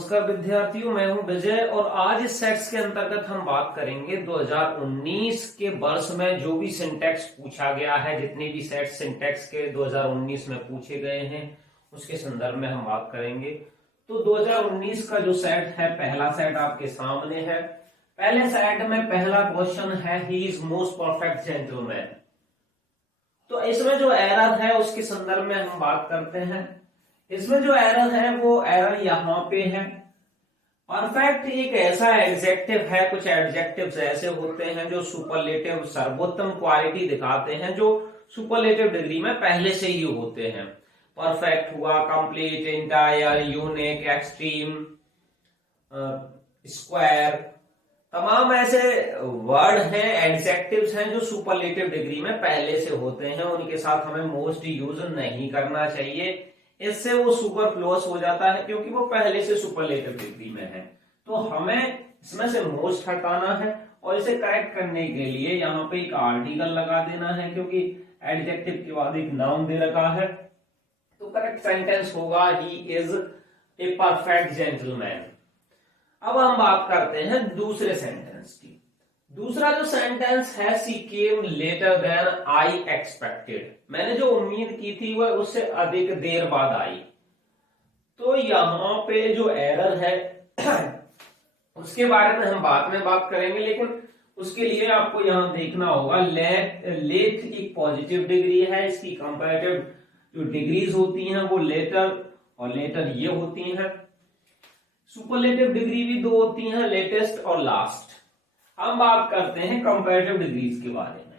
नमस्कार विद्यार्थियों, मैं हूं विजय और आज इस सेट्स के अंतर्गत हम बात करेंगे 2019 के वर्ष में जो भी सिंटैक्स पूछा गया है। जितने भी सेट्स सिंटैक्स के 2019 में पूछे गए हैं उसके संदर्भ में हम बात करेंगे। तो 2019 का जो सेट है, पहला सेट आपके सामने है। पहले सेट में पहला क्वेश्चन है, he is most perfect gentleman. तो इसमें जो एरर है उसके संदर्भ में हम बात करते हैं। इसमें जो एरर है वो एरर यहां पे है। परफेक्ट एक ऐसा एडजेक्टिव है, कुछ एडजेक्टिव्स ऐसे होते हैं जो सुपरलेटिव सर्वोत्तम क्वालिटी दिखाते हैं, जो सुपरलेटिव डिग्री में पहले से ही होते हैं। परफेक्ट हुआ, complete, entire, unique, extreme, square, तमाम ऐसे वर्ड हैं, एडजेक्टिव्स हैं जो सुपरलेटिव डिग्री में पहले से होते हैं। उनके साथ हमें मोस्ट यूज नहीं करना चाहिए, इससे वो सुपरफ्लुअस हो जाता है क्योंकि वो पहले से सुपरलेटिव डिग्री में है। तो हमें इसमें से मोस्ट हटाना है और इसे करेक्ट करने के लिए यहाँ पे एक आर्टिकल लगा देना है, क्योंकि एडजेक्टिव के बाद एक नाउन दे रखा है। तो करेक्ट सेंटेंस होगा, he is a perfect gentleman. अब हम बात करते हैं दूसरे सेंटेंस की। दूसरा जो सेंटेंस है, she came later than I expected. मैंने जो उम्मीद की थी वह उससे अधिक देर बाद आई। तो यहां पे जो एरर है उसके बारे में हम बाद में बात करेंगे, लेकिन उसके लिए आपको यहां देखना होगा लेट एक पॉजिटिव डिग्री है। इसकी कंपैरेटिव जो डिग्रीज होती हैं वो लेटर और लेटर ये होती हैं। सुपरलेटिव डिग्री भी दो होती हैं, लेटेस्ट और लास्ट। हम बात करते हैं कंपैरेटिव डिग्रीज के बारे में।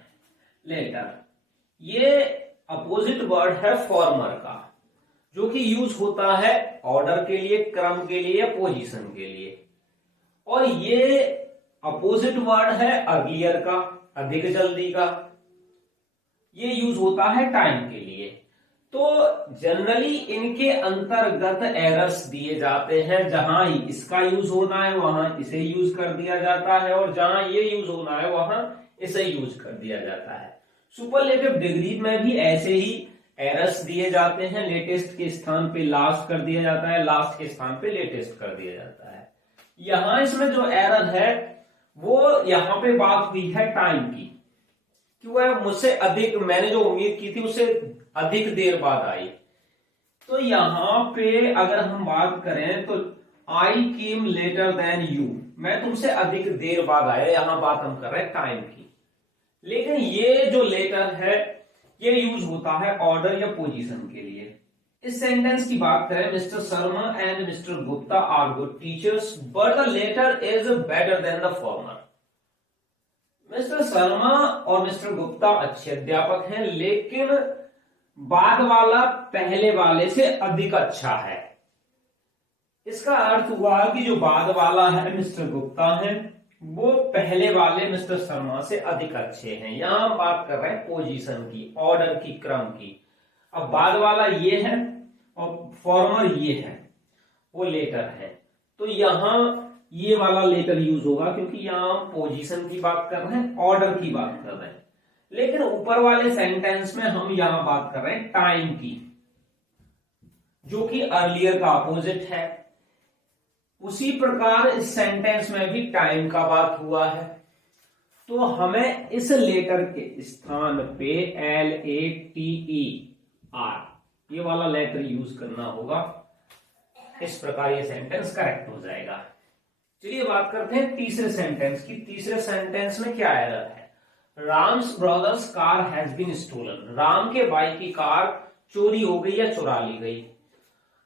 लेटर ये अपोजिट वर्ड है फॉर्मर का, जो कि यूज होता है ऑर्डर के लिए, क्रम के लिए या पोजीशन के लिए। और ये अपोजिट वर्ड है अर्लियर का, अधिक जल्दी का। ये यूज होता है टाइम के लिए। तो जनरली इनके अंतर्गत एरर्स दिए जाते हैं। जहां इसका यूज होना है वहां इसे यूज कर दिया जाता है, और जहां ये यूज होना है वहां इसे यूज कर दिया जाता है। सुपरलेटिव डिग्री में भी ऐसे ही एरर्स दिए जाते हैं। लेटेस्ट के स्थान पे लास्ट कर दिया जाता है, लास्ट के स्थान पे लेटेस्ट कर दिया जाता है। यहां इसमें जो एरर है वो यहां पे बात हुई है टाइम की, कि वह मुझसे अधिक, मैंने जो उम्मीद की थी उससे अधिक देर बाद आई। तो यहां पे अगर हम बात करें तो आई केम लेटर देन यू, मैं तुमसे अधिक देर बाद आया। यहां बात हम कर रहे हैं टाइम की। लेकिन ये जो लेटर है ये यूज होता है ऑर्डर या पोजीशन के लिए। इस सेंटेंस की बात करें, mister Sharma and mister Gupta are good teachers but the latter is better than the former. Mister Sharma और मिस्टर गुप्ता अच्छे अध्यापक हैं, लेकिन बाद वाला पहले वाले से अधिक अच्छा है। इसका अर्थ हुआ कि जो बाद वाला है मिस्टर गुप्ता है, वो पहले वाले मिस्टर शर्मा से अधिक अच्छे हैं। यहां हम बात कर रहे हैं पोजीशन की, ऑर्डर की, क्रम की। अब बाद वाला ये है और फॉर्मर ये है, वो लेटर है। तो यहां ये वाला लेटर यूज होगा क्योंकि यहां पोजीशन की बात कर रहे हैं, ऑर्डर की बात कर रहे हैं। लेकिन ऊपर वाले सेंटेंस में हम यहां बात कर रहे हैं टाइम की, जो कि अर्लियर का अपोजिट है। उसी प्रकार इस सेंटेंस में भी टाइम का बात हुआ है। तो हमें इस लेटर के स्थान पे LATER ये वाला लेटर यूज करना होगा। इस प्रकार ये सेंटेंस करेक्ट हो जाएगा। चलिए बात करते हैं तीसरे सेंटेंस की। तीसरे सेंटेंस में क्या एरर है? Ram's brother's car has been stolen. Ram के भाई की कार चोरी हो गई या चुरा ली गई।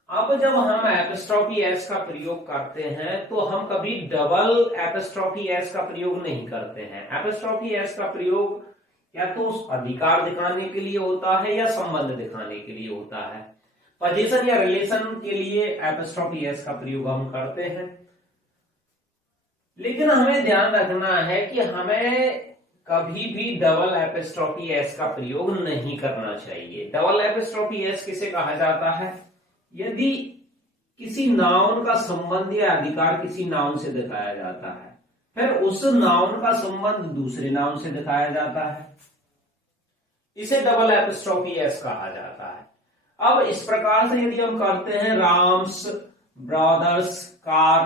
अब जब हम एपिस्ट्रॉफी एस का प्रयोग करते हैं तो हम कभी डबल एपिस्ट्रॉफी एस का प्रयोग नहीं करते हैं। एपिस्ट्रॉफी एस का प्रयोग या तो अधिकार दिखाने के लिए होता है या संबंध दिखाने के लिए होता है। पोजीशन या रिलेशन के लिए एपिस्ट्रॉफी एस का प्रयोग हम करते हैं। लेकिन हमें ध्यान रखना है कि हमें कभी भी डबल एपिस्ट्रॉफी एस का प्रयोग नहीं करना चाहिए। डबल एपिस्ट्रॉफी एस किसे कहा जाता है? यदि किसी नाउन का संबंध या अधिकार किसी नाउन से दिखाया जाता है, फिर उस नाउन का संबंध दूसरे नाउन से दिखाया जाता है, इसे डबल एपिस्ट्रॉफी एस कहा जाता है। अब इस प्रकार से यदि हम करते हैं, Ram's brother's car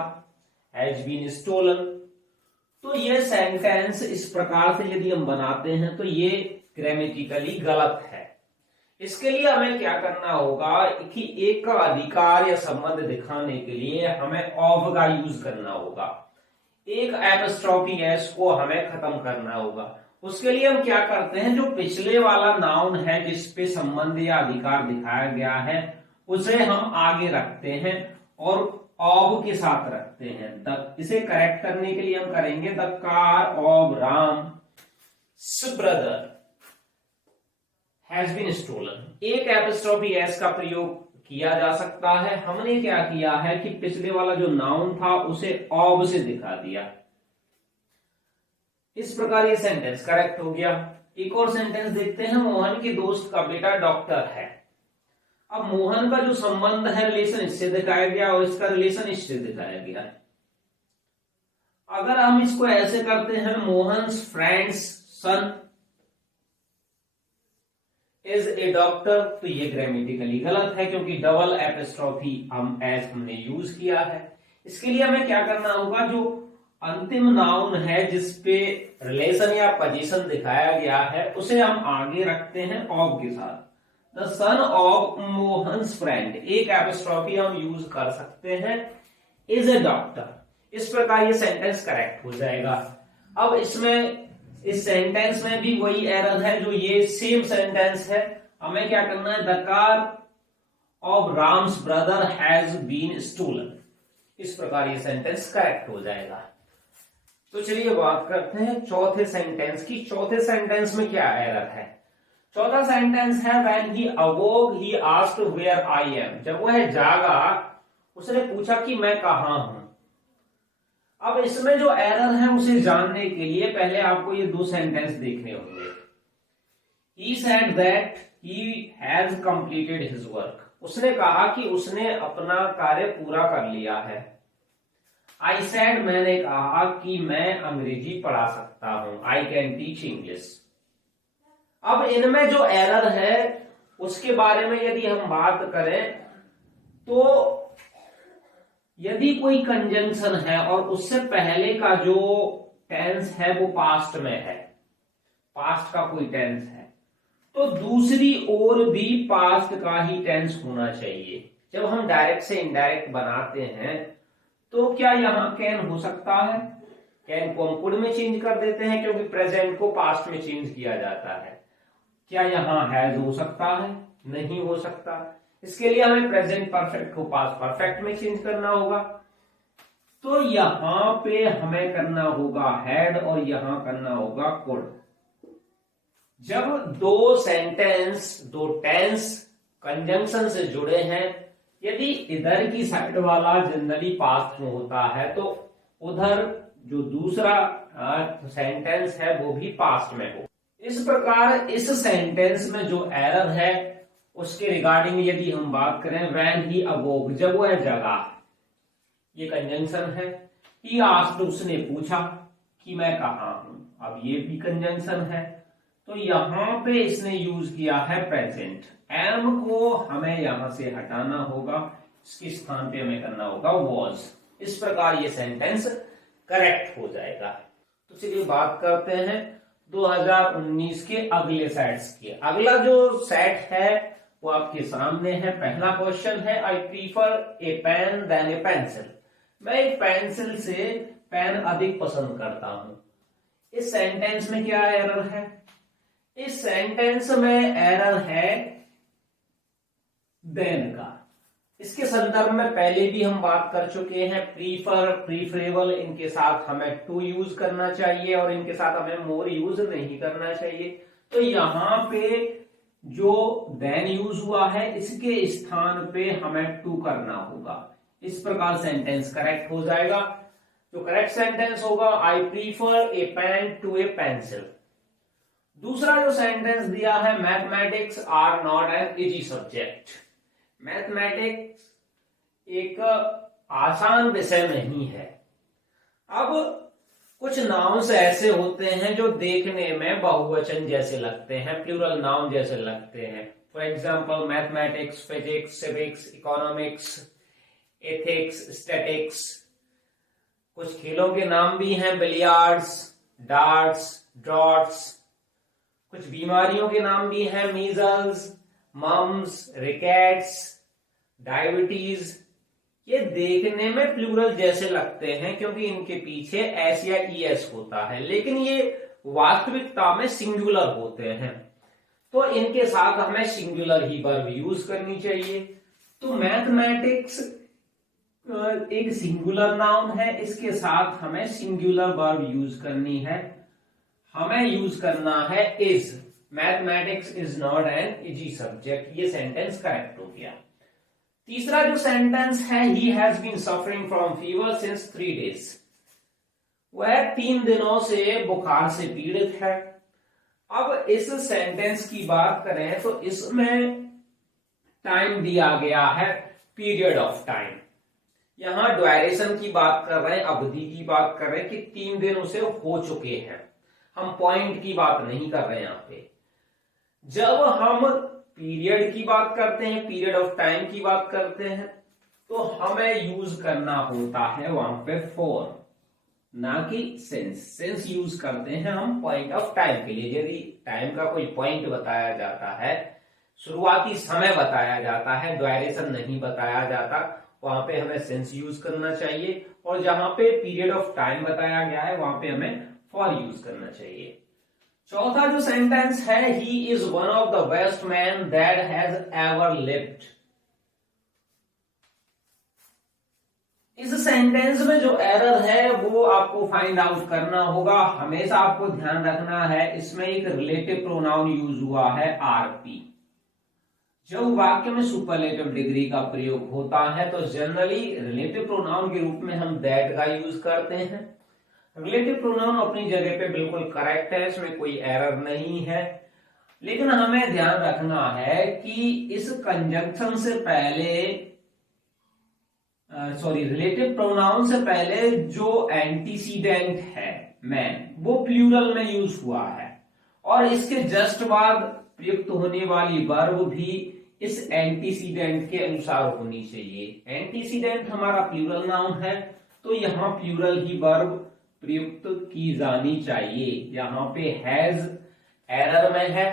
has been stolen. तो ये सेंटेंस इस प्रकार से यदि हम बनाते हैं तो ये ग्रामेटिकली गलत है। इसके लिए हमें क्या करना होगा कि एक का अधिकार या संबंध दिखाने के लिए हमें ऑफ का यूज करना होगा, एक एपस्ट्रॉफी एस को हमें खत्म करना होगा। उसके लिए हम क्या करते हैं, जो पिछले वाला नाउन है जिसपे संबंध या अधिकार दिखाया गया है उसे हम आगे रखते हैं और ऑफ के साथ रखते हैं। इसे करेक्ट करने के लिए हम करेंगे the car of Ram brother has been stolen. एक एपस्ट्रॉफी एस का प्रयोग किया जा सकता है। हमने क्या किया है कि पिछले वाला जो नाउन था उसे ऑफ से दिखा दिया। इस प्रकार ये सेंटेंस करेक्ट हो गया। एक और सेंटेंस देखते हैं, मोहन के दोस्त का बेटा डॉक्टर है। अब मोहन का जो संबंध है रिलेशन इससे दिखाया गया और इसका रिलेशन इससे दिखाया गया। अगर हम इसको ऐसे करते हैं, Mohan's friend's son is a doctor, तो ये ग्रामेटिकली गलत है क्योंकि डबल एपस्ट्रॉफी हमने यूज किया है। इसके लिए हमें क्या करना होगा, जो अंतिम नाउन है जिसपे रिलेशन या पोजीशन दिखाया गया है उसे हम आगे रखते हैं ऑफ के साथ। The son of Mohan's friend, एक एपस्ट्रॉफी हम यूज कर सकते हैं, इज ए डॉक्टर। इस प्रकार ये सेंटेंस करेक्ट हो जाएगा। अब इसमें इस सेंटेंस में भी वही एरर है जो ये सेम सेंटेंस है। हमें क्या करना है, the car of Ram's brother has been stolen. इस प्रकार ये सेंटेंस करेक्ट हो जाएगा। तो चलिए बात करते हैं चौथे सेंटेंस की। चौथे सेंटेंस में क्या एरर है? चौथा सेंटेंस है when he awoke he asked where I am. जब वह जागा उसने पूछा कि मैं कहां हूं। अब इसमें जो एरर है उसे जानने के लिए पहले आपको ये दो सेंटेंस देखने होंगे। He said that he has completed his work. उसने कहा कि उसने अपना कार्य पूरा कर लिया है। I said, मैंने कहा कि मैं अंग्रेजी पढ़ा सकता हूं। I can teach English. अब इनमें जो एरर है उसके बारे में यदि हम बात करें तो यदि कोई कंजंक्शन है और उससे पहले का जो टेंस है वो पास्ट में है, पास्ट का कोई टेंस है, तो दूसरी ओर भी पास्ट का ही टेंस होना चाहिए। जब हम डायरेक्ट से इनडायरेक्ट बनाते हैं तो क्या यहां कैन हो सकता है? कैन को हम कुड में चेंज कर देते हैं क्योंकि प्रेजेंट को पास्ट में चेंज किया जाता है। क्या यहां हैज हो सकता है? नहीं हो सकता। इसके लिए हमें प्रेजेंट परफेक्ट को पास्ट परफेक्ट में चेंज करना होगा। तो यहां पे हमें करना होगा हैड और यहां करना होगा कुड। जब दो सेंटेंस दो टेंस कंजंक्शन से जुड़े हैं, यदि इधर की साइड वाला जनरली पास्ट में होता है तो उधर जो दूसरा सेंटेंस है वो भी पास्ट में हो। इस प्रकार इस सेंटेंस में जो एरर है उसके रिगार्डिंग यदि हम बात करें, व्हेन ही अवोक, जब वह जगा, ये कंजंक्शन है। ही आस्क्ड, उसने पूछा कि मैं कहां हूं, अब ये भी कंजंक्शन है। तो यहां पे इसने यूज किया है प्रेजेंट। एम को हमें यहां से हटाना होगा, इसके स्थान पे हमें करना होगा वॉज। इस प्रकार ये सेंटेंस करेक्ट हो जाएगा। तो चलिए बात करते हैं 2019 के अगले सेट्स की। अगला जो सेट है वो आपके सामने है। पहला क्वेश्चन है, I prefer a pen than a pencil. मैं एक पेंसिल से पेन अधिक पसंद करता हूं। इस सेंटेंस में क्या एरर है? इस सेंटेंस में एरर है देन का। इसके संदर्भ में पहले भी हम बात कर चुके हैं। प्रीफर, प्रीफरेबल, इनके साथ हमें टू यूज करना चाहिए और इनके साथ हमें मोर यूज नहीं करना चाहिए। तो यहां पे जो देन यूज हुआ है इसके स्थान पे हमें टू करना होगा। इस प्रकार सेंटेंस करेक्ट हो जाएगा। जो करेक्ट सेंटेंस होगा, I prefer a pen to a pencil. दूसरा जो सेंटेंस दिया है, mathematics are not an easy subject. Mathematics एक आसान विषय नहीं है। अब कुछ नाउन्स ऐसे होते हैं जो देखने में बहुवचन जैसे लगते हैं, प्लूरल नाउन जैसे लगते हैं। For example mathematics, physics, civics, economics, ethics, statics. कुछ खेलों के नाम भी हैं, बिलियर्ड्स, डार्ट्स, ड्रॉट्स। कुछ बीमारियों के नाम भी हैं, मीजल्स, मम्स, रिकेट्स, डायबिटीज। ये देखने में प्लूरल जैसे लगते हैं क्योंकि इनके पीछे एस या ईएस होता है, लेकिन ये वास्तविकता में सिंगुलर होते हैं, तो इनके साथ हमें सिंगुलर ही वर्ब यूज करनी चाहिए। तो मैथमेटिक्स एक सिंगुलर नाउन है, इसके साथ हमें सिंगुलर वर्ब यूज करनी है। हमें यूज करना है is. Mathematics is not an easy subject. ये सेंटेंस करेक्ट हो गया। तीसरा जो सेंटेंस है, he has been suffering from fever since 3 days। वह 3 दिनों से बुखार से पीड़ित है। अब इस सेंटेंस की बात करें तो इसमें टाइम दिया गया है, पीरियड ऑफ टाइम। यहां ड्यूरेशन की बात कर रहे हैं, अवधि की बात कर रहे हैं कि 3 दिन उसे हो चुके हैं। हम पॉइंट की बात नहीं कर रहे हैं यहां पे। जब हम पीरियड की बात करते हैं, पीरियड ऑफ टाइम की बात करते हैं, तो हमें यूज करना होता है वहां पे फॉर, ना कि सिंस। सिंस यूज करते हैं हम पॉइंट ऑफ टाइम के लिए। यदि टाइम का कोई पॉइंट बताया जाता है, शुरुआती समय बताया जाता है, ड्यूरेशन नहीं बताया जाता, वहां पे हमें सिंस यूज करना चाहिए। और जहां पे पीरियड ऑफ टाइम बताया गया है वहां पे हमें फॉर यूज करना चाहिए। चौथा जो सेंटेंस है, he is one of the best man that has ever lived. इस सेंटेंस में जो एरर है वो आपको फाइंड आउट करना होगा। हमेशा आपको ध्यान रखना है, इसमें एक रिलेटिव प्रोनाउन यूज हुआ है, आरपी। जब वाक्य में सुपरलेटिव डिग्री का प्रयोग होता है तो जनरली रिलेटिव प्रोनाउन के रूप में हम दैट का यूज करते हैं। रिलेटिव प्रोनाउन अपनी जगह पे बिल्कुल करेक्ट है, इसमें कोई एरर नहीं है, लेकिन हमें ध्यान रखना है कि इस कंजंक्शन से पहले रिलेटिव प्रोनाउन से पहले जो एंटीसीडेंट है मैन, वो प्लूरल में यूज हुआ है, और इसके जस्ट बाद प्रयुक्त होने वाली वर्ब भी इस एंटीसीडेंट के अनुसार होनी चाहिए। एंटीसीडेंट हमारा प्लूरल नाउन है, तो यहां प्लूरल ही वर्ब प्रयुक्त की जानी चाहिए। यहां पे हैज एरर में है,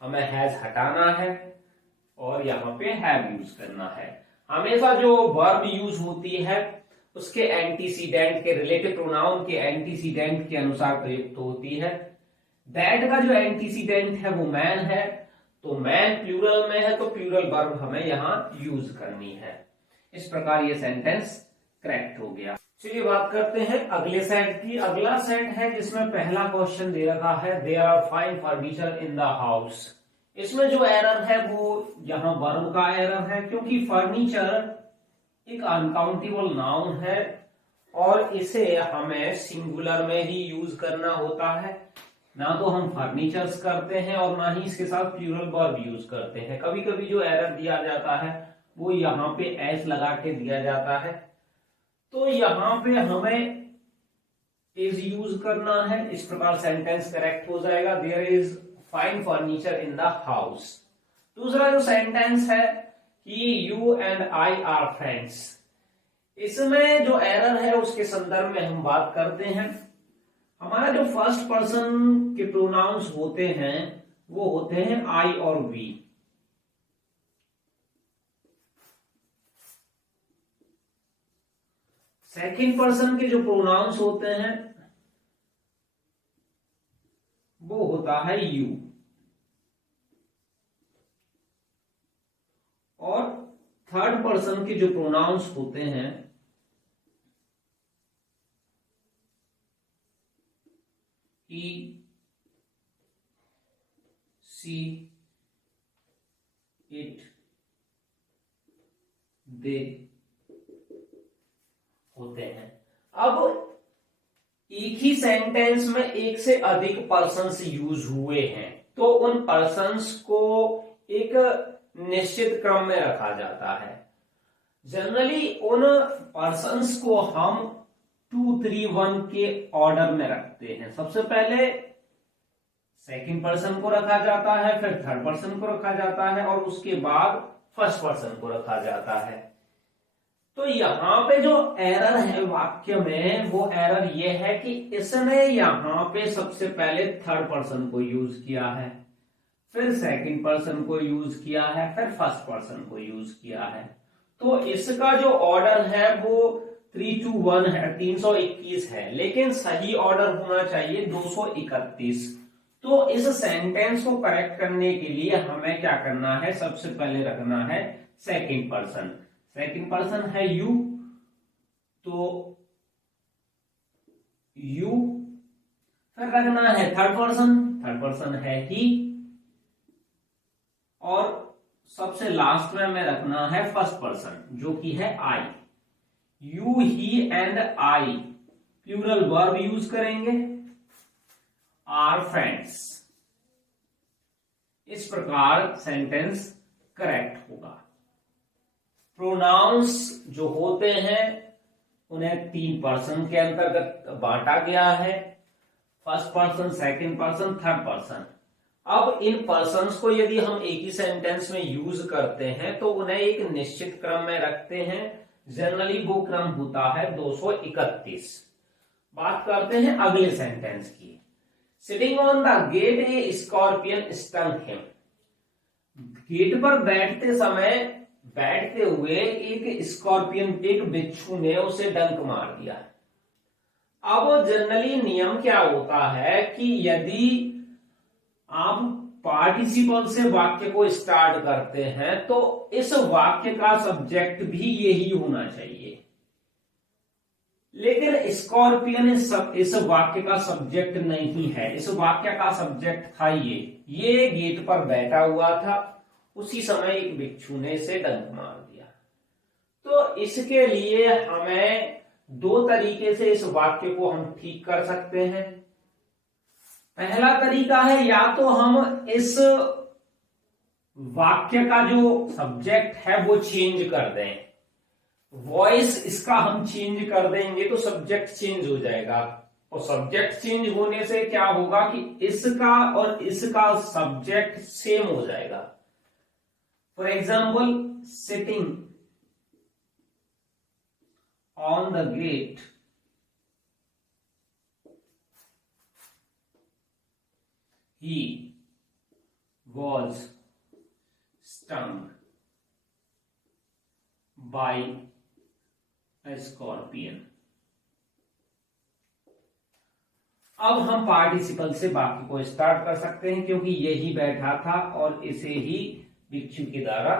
हमें हैज हटाना है, और यहां पे हैव यूज करना है। हमेशा जो वर्ब यूज होती है उसके एंटीसीडेंट के, रिलेटिव प्रोनाउन के एंटीसीडेंट के अनुसार प्रयुक्त होती है। दैट का जो एंटीसीडेंट है वो मैन है, तो मैन प्लूरल में है, तो प्लूरल वर्ब हमें यहां यूज करनी है। इस प्रकार ये सेंटेंस करेक्ट हो गया। चलिए बात करते हैं अगले सेट की। अगला सेट है जिसमें पहला क्वेश्चन दे रखा है, there are fine furniture in the house. इसमें जो एरर है वो यहां वर्ब का एरर है, क्योंकि फर्नीचर एक अनकाउंटेबल नाउन है और इसे हमें सिंगुलर में ही यूज करना होता है। ना तो हम फर्नीचर्स करते हैं और ना ही इसके साथ प्लूरल वर्ब यूज करते हैं। कभी कभी जो एरर दिया जाता है वो यहाँ पे एस लगा के दिया जाता है, तो यहां पे हमें इज यूज करना है। इस प्रकार सेंटेंस करेक्ट हो जाएगा, there is fine furniture in the house. दूसरा जो सेंटेंस है कि you and I are friends, इसमें जो एरर है उसके संदर्भ में हम बात करते हैं। हमारा जो फर्स्ट पर्सन के प्रोनाउंस होते हैं वो होते हैं आई और वी। सेकंड पर्सन के जो प्रोनाउंस होते हैं वो होता है यू, और थर्ड पर्सन के जो प्रोनाउंस होते हैं ही, सी, इट, दे होते हैं। अब एक ही सेंटेंस में एक से अधिक पर्सन्स यूज हुए हैं, तो उन पर्सन्स को एक निश्चित क्रम में रखा जाता है। जनरली उन पर्सन्स को हम 2, 3, 1 के ऑर्डर में रखते हैं। सबसे पहले सेकंड पर्सन को रखा जाता है, फिर थर्ड पर्सन को रखा जाता है, और उसके बाद फर्स्ट पर्सन को रखा जाता है। तो यहां पे जो एरर है वाक्य में, वो एरर ये है कि इसने यहां पे सबसे पहले थर्ड पर्सन को यूज किया है, फिर सेकंड पर्सन को यूज किया है, फिर फर्स्ट पर्सन को यूज किया है। तो इसका जो ऑर्डर है वो 3 to 1 है, 321 है, लेकिन सही ऑर्डर होना चाहिए 231। तो इस सेंटेंस को करेक्ट करने के लिए हमें क्या करना है, सबसे पहले रखना है सेकंड पर्सन। सेकंड पर्सन है यू, तो यू, फिर रखना है थर्ड पर्सन, थर्ड पर्सन है ही, और सबसे लास्ट में हमें रखना है फर्स्ट पर्सन जो कि है I. You, he and I plural verb use करेंगे, आर फ्रेंड्स। इस प्रकार सेंटेंस करेक्ट होगा। प्रोनाउंस जो होते हैं उन्हें 3 पर्सन के अंतर्गत बांटा गया है, first person, second person, third person. अब इन पर्सन्स को यदि हम एक ही सेंटेंस में यूज करते हैं तो उन्हें एक निश्चित क्रम में रखते हैं। जनरली वो क्रम होता है 231। बात करते हैं अगले सेंटेंस की। Sitting on the gate a scorpion stung him. Gate पर बैठते हुए एक स्कॉर्पियन, एक बिच्छू ने उसे डंक मार दिया। अब जनरली नियम क्या होता है कि यदि आप पार्टिसिपल से वाक्य को स्टार्ट करते हैं तो इस वाक्य का सब्जेक्ट भी यही होना चाहिए, लेकिन स्कॉर्पियन इस वाक्य का सब्जेक्ट नहीं है। इस वाक्य का सब्जेक्ट था ये गेट पर बैठा हुआ था, उसी समय एक बिच्छू ने इसे डंक मार दिया। तो इसके लिए हमें 2 तरीके से इस वाक्य को हम ठीक कर सकते हैं। पहला तरीका है, या तो हम इस वाक्य का जो सब्जेक्ट है वो चेंज कर दें, वॉइस इसका हम चेंज कर देंगे तो सब्जेक्ट चेंज हो जाएगा, और सब्जेक्ट चेंज होने से क्या होगा कि इसका और इसका सब्जेक्ट सेम हो जाएगा। For example, sitting on the gate, he was stung by a scorpion। अब हम पार्टिसिपल से वाक्य को स्टार्ट कर सकते हैं, क्योंकि यही बैठा था और इसे ही बिच्छू के द्वारा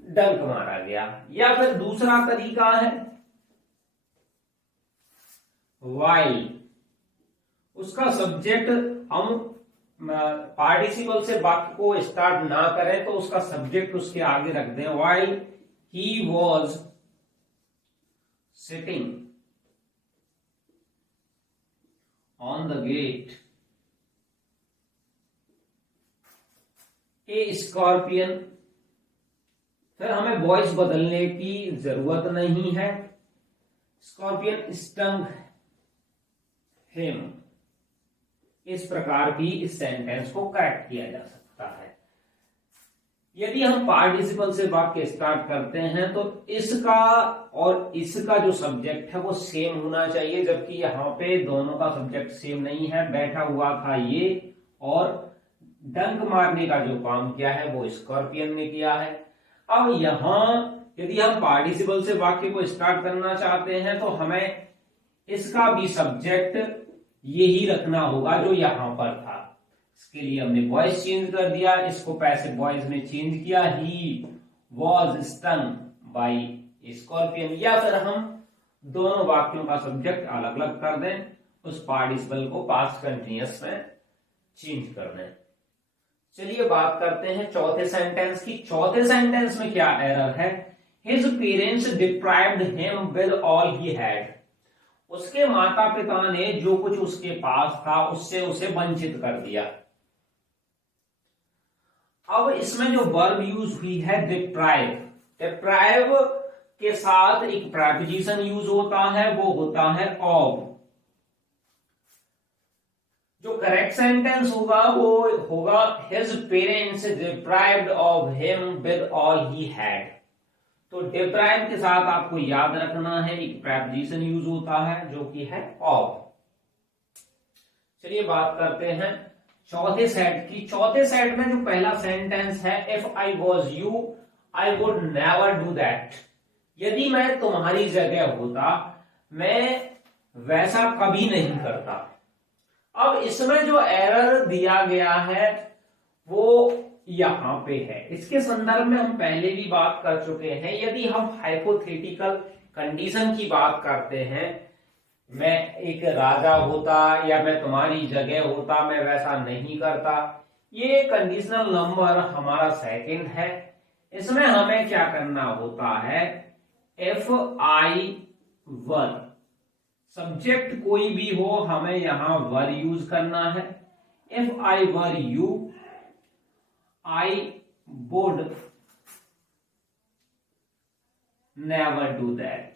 डंक मारा गया। या फिर दूसरा तरीका है, while, उसका सब्जेक्ट हम पार्टिसिपल से वाक्य को स्टार्ट ना करें तो उसका सब्जेक्ट उसके आगे रख दें। while he was sitting on the gate a scorpion। फिर हमें वॉइस बदलने की जरूरत नहीं है। Scorpion stung him। इस प्रकार भी इस सेंटेंस को करेक्ट किया जा सकता है। यदि हम पार्टिसिपल से वाक्य स्टार्ट करते हैं तो इसका और इसका जो सब्जेक्ट है वो सेम होना चाहिए, जबकि यहाँ पे दोनों का सब्जेक्ट सेम नहीं है। बैठा हुआ था ये, और डंक मारने का जो काम किया है वो स्कॉर्पियन ने किया है। अब यहां यदि हम पार्टिसिपल से वाक्य को स्टार्ट करना चाहते हैं तो हमें इसका भी सब्जेक्ट यही रखना होगा जो यहां पर था। इसके लिए हमने वॉइस चेंज कर दिया, इसको पैसिव वॉइस में चेंज किया, he was stun by scorpion. या फिर हम दोनों वाक्यों का सब्जेक्ट अलग अलग कर दें, उस पार्टिसिपल को पास्ट कंटिन्यूअस में चेंज कर दें। चलिए बात करते हैं चौथे सेंटेंस की। चौथे सेंटेंस में क्या एरर है? His parents deprived him with all he had. उसके माता पिता ने जो कुछ उसके पास था उससे उसे वंचित कर दिया। अब इसमें जो वर्ब यूज हुई है डिप्राइव, डिप्राइव के साथ एक प्रेपोजिशन यूज होता है, वो होता है ऑफ। जो करेक्ट सेंटेंस होगा वो होगा his parents deprived of him with all he had. तो डिप्राइव के साथ आपको याद रखना है एक प्रेपोजिशन यूज होता है जो कि है ऑफ। चलिए बात करते हैं चौथे सेट की। चौथे सेट में जो पहला सेंटेंस है, if I was you I would never do that. यदि मैं तुम्हारी जगह होता मैं वैसा कभी नहीं करता। अब इसमें जो एरर दिया गया है वो यहां पे है। इसके संदर्भ में हम पहले भी बात कर चुके हैं। यदि हम हाइपोथेटिकल कंडीशन की बात करते हैं, मैं एक राजा होता या मैं तुम्हारी जगह होता मैं वैसा नहीं करता, ये कंडीशनल नंबर हमारा सेकंड है। इसमें हमें क्या करना होता है, इफ आई वर, सब्जेक्ट कोई भी हो हमें यहां वर यूज करना है। If I were you I would never do that.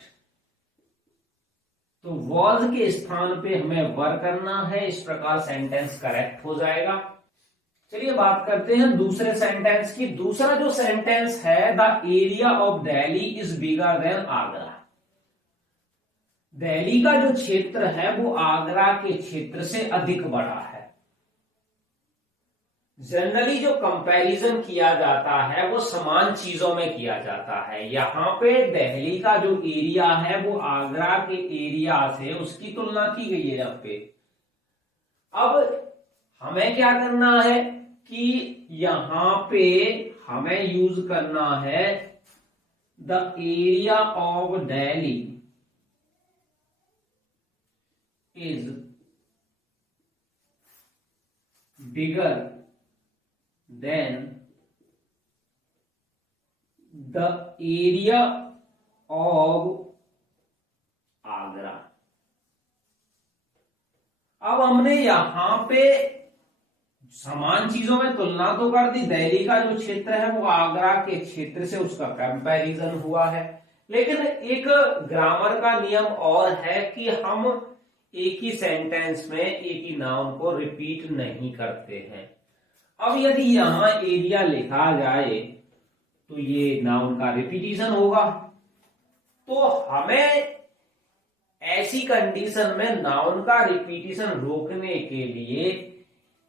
तो वॉज के स्थान पे हमें वर करना है, इस प्रकार सेंटेंस करेक्ट हो जाएगा। चलिए बात करते हैं दूसरे सेंटेंस की। दूसरा जो सेंटेंस है, the area of Delhi is bigger than Agra. Delhi का जो क्षेत्र है वो आगरा के क्षेत्र से अधिक बड़ा है। जनरली जो कंपैरिजन किया जाता है वो समान चीजों में किया जाता है। यहां पे दिल्ली का जो एरिया है वो आगरा के एरिया से उसकी तुलना की गई है यहाँ पे। अब हमें क्या करना है कि यहां पे हमें यूज करना है the area of Delhi is bigger than the area of Agra. अब हमने यहां पे समान चीजों में तुलना तो कर दी। दिल्ली का जो क्षेत्र है वो आगरा के क्षेत्र से उसका कंपैरिजन हुआ है, लेकिन एक ग्रामर का नियम और है कि हम एक ही सेंटेंस में एक ही नाउन को रिपीट नहीं करते हैं। अब यदि यहां एरिया लिखा जाए तो ये नाउन का रिपीटिशन होगा। तो हमें ऐसी कंडीशन में नाउन का रिपीटिशन रोकने के लिए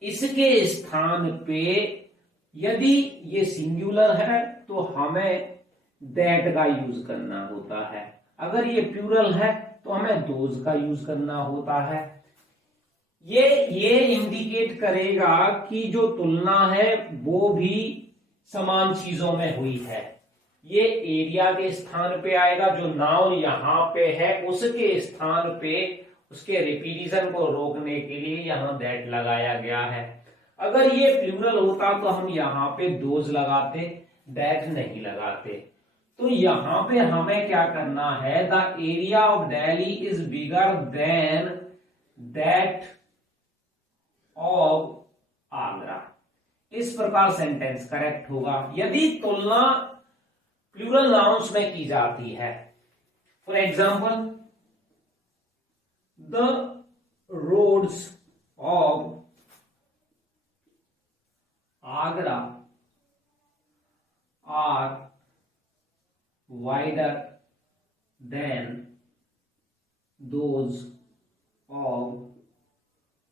इसके स्थान पे यदि ये सिंगुलर है तो हमें दैट का यूज करना होता है। अगर ये प्लूरल है तो हमें दोज का यूज करना होता है। ये इंडिकेट करेगा कि जो तुलना है वो भी समान चीजों में हुई है। ये एरिया के स्थान पे आएगा, जो नाउन यहां पे है उसके स्थान पे उसके रिपीटिशन को रोकने के लिए यहां दैट लगाया गया है। अगर ये प्लूरल होता तो हम यहां पे दोज लगाते, दैट नहीं लगाते। तो यहां पे हमें क्या करना है, the area of Delhi is bigger than that of Agra. इस प्रकार सेंटेंस करेक्ट होगा यदि तुलना प्लूरल नाउन्स में की जाती है। For example, the roads of Agra are wider than those of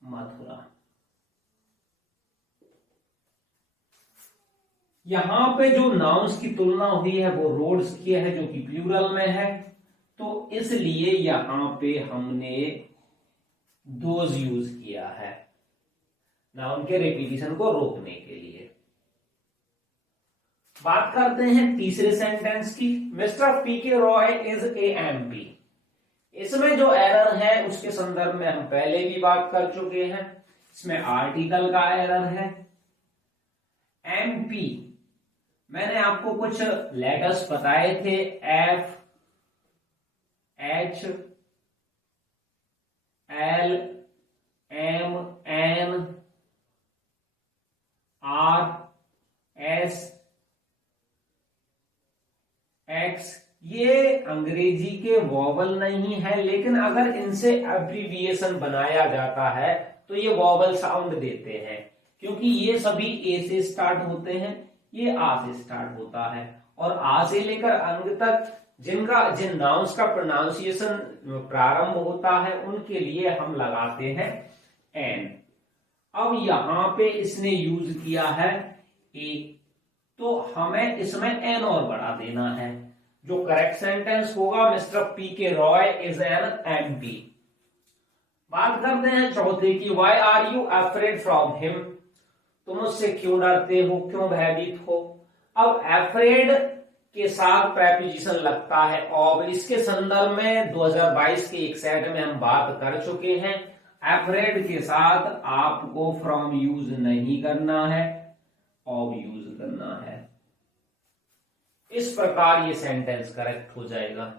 Mathura. यहां पे जो नाउन्स की तुलना हुई है वो रोड्स की है जो कि प्लूरल में है, तो इसलिए यहां पे हमने दोज यूज किया है नाउन के रिपीटिशन को रोकने के लिए। बात करते हैं तीसरे सेंटेंस की। मिस्टर पी के रॉय इज ए एमपी। इसमें जो एरर है उसके संदर्भ में हम पहले भी बात कर चुके हैं। इसमें आर्टिकल का एरर है। एमपी मैंने आपको कुछ लेटर्स बताए थे, F, H, L, M, N, R, S, X. ये अंग्रेजी के वॉवल नहीं है, लेकिन अगर इनसे एब्रीविएशन बनाया जाता है तो ये वॉवल साउंड देते हैं, क्योंकि ये सभी ए से स्टार्ट होते हैं, ये आ से स्टार्ट होता है और आ से लेकर अंग तक जिन नाउन्स का प्रोनाउंसिएशन प्रारंभ होता है उनके लिए हम लगाते हैं एन। अब यहां पे इसने यूज किया है ए, तो हमें इसमें एन और बढ़ा देना है। जो करेक्ट सेंटेंस होगा, मिस्टर पी के रॉय इज एन एमपी। बात करते हैं चौथे की, why are you afraid from him, तुम उससे क्यों डरते हो, क्यों भयभीत हो। अब अफ्रेड के साथ प्रेपोजिशन लगता है ऑफ। इसके संदर्भ में 2022 के एक सेट में हम बात कर चुके हैं। अफ्रेड के साथ आपको फ्रॉम यूज नहीं करना है, ऑफ यूज करना है। इस प्रकार ये सेंटेंस करेक्ट हो जाएगा।